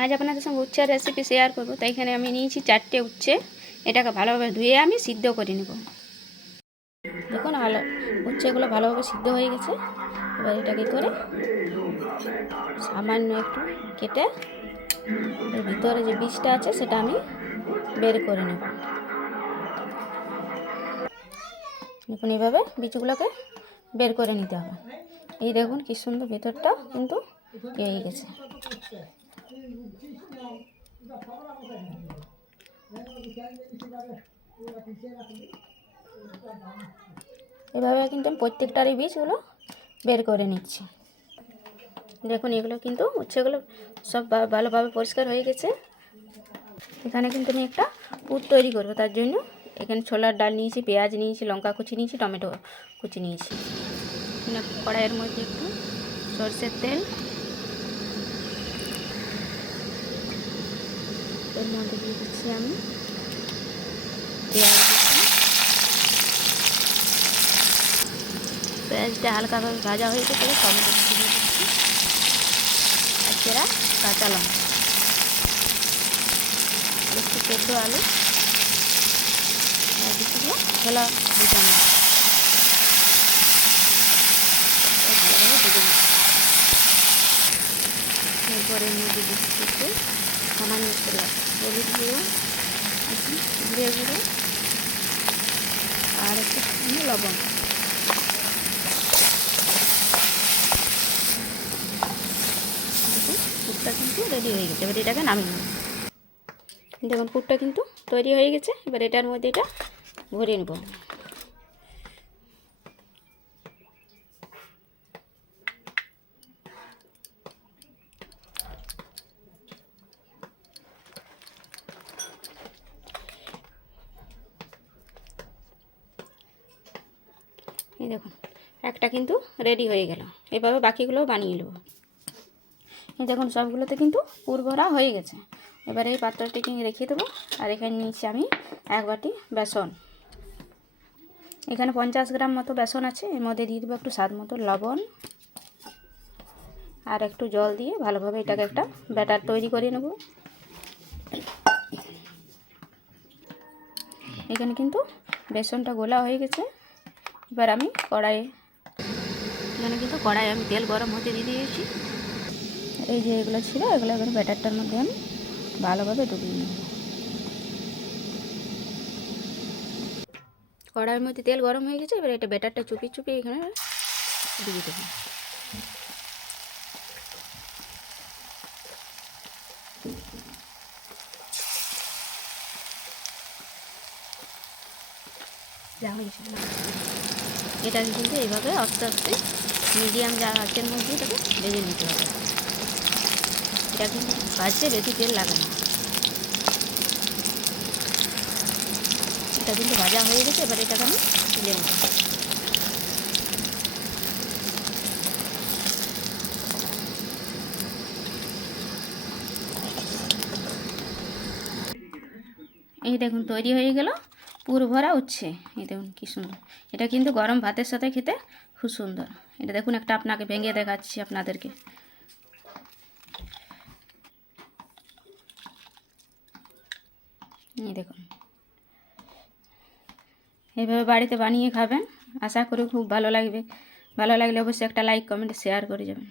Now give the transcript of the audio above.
আজ আপনাদের সঙ্গে উচ্ছের রেসিপি শেয়ার করব। তাই এখানে আমি নিয়েছি 4টে উচ্ছে। এটাকে ভালোভাবে ধুয়ে আমি সিদ্ধ করে নেব। দেখুন উচ্ছেগুলো ভালোভাবে সিদ্ধ হয়ে গেছে। এবার এটাকে করে সামান্য একটু কেটে এর ভিতরে যে বীজটা আছে সেটা আমি বের করে নেব। দেখুন এইভাবে বীজগুলোকে বের করে নিতে হবে। এই দেখুন কি সুন্দর ভেতরটা কিন্তু পেয়ে গেছে। এভাবে কিন্তু আমি প্রত্যেকটারই বীজগুলো বের করে নিচ্ছি। দেখুন এগুলো কিন্তু উচ্ছেগুলো সব ভালোভাবে পরিষ্কার হয়ে গেছে। এখানে কিন্তু আমি একটা পুর তৈরি করব। তার জন্য এখানে ছোলার ডাল নিয়েছি, পেঁয়াজ নিয়েছি, লঙ্কা কুচি নিয়েছি, টমেটো কুচি নিয়েছি। কড়াইয়ের মধ্যে একটু সরষের তেল, এর মধ্যে দিয়ে দিচ্ছি আমি পেঁয়াজ দিচ্ছি। পেঁয়াজটা হালকাভাবে ভাজা হয়ে গেছে, টমেটো কুচি দিয়ে দিচ্ছি, আর চেরা কাঁচা লঙ্কা, একটু সেদ্ধ আলু, আর কিছুগুলো ছোলা ভেজে নেব। ভালোভাবে ভেজে নেব। এরপরে মধ্যে দিচ্ছি একটু সামান্য হলুদ গুঁড়ো, জিরে গুঁড়ো, আর একটু লবণ। পুরটা কিন্তু রেডি হয়ে গেছে। এবার এটাকে নামিয়ে নেব। দেখুন পুরটা কিন্তু তৈরি হয়ে গেছে। এবার এটার মধ্যে এটা ভরে নেব। এই দেখুন একটা কিন্তু রেডি হয়ে গেল। এভাবে বাকিগুলো বানিয়ে নেব। এই দেখুন সবগুলোতে কিন্তু পুর ভরা হয়ে গেছে। এবার এই পাত্রটিকে রেখে দেবো। আর এখানে নিয়েছি আমি 1 বাটি বেসন। এখানে 50 গ্রাম মতো বেসন আছে। এর মধ্যে দিয়ে দেবো একটু স্বাদ মতো লবণ আর একটু জল দিয়ে ভালোভাবে এটাকে একটা ব্যাটার তৈরি করে নেব। এখানে কিন্তু বেসনটা গোলা হয়ে গেছে। এবার আমি এখানে কিন্তু কড়াই আমি তেল গরম হতে দিয়ে দিয়েছি। এই যে এগুলো ছিল, এগুলো এবার ব্যাটারটার মধ্যে আমি ভালোভাবে ডুবিয়ে নেব। কড়াইয়ের মধ্যে তেল গরম হয়ে গেছে। এবার এটা ব্যাটারটা চুপিয়ে চুপিয়ে এখানে ডুবিয়ে দেবো। এটা কিন্তু এইভাবে আস্তে আস্তে মিডিয়াম আঁচের মধ্যে এটাকে ভেজে নিতে হবে। এটা কিন্তু ভাজতে বেশি তেল লাগে না। এটা কিন্তু ভাজা হয়ে গেছে। এবার এটাকে আমি তুলে নেব। এই দেখুন তৈরি হয়ে গেল পুর ভরা উচ্ছে। এই দেখুন কি সুন্দর। এটা কিন্তু গরম ভাতের সাথে খেতে খুব সুন্দর। এটা দেখুন একটা আপনাকে ভেঙে দেখাচ্ছি আপনাদেরকে। এই দেখুন এইভাবে বাড়িতে বানিয়ে খাবেন। আশা করি খুব ভালো লাগবে। ভালো লাগলে অবশ্যই একটা লাইক কমেন্ট শেয়ার করে যাবেন।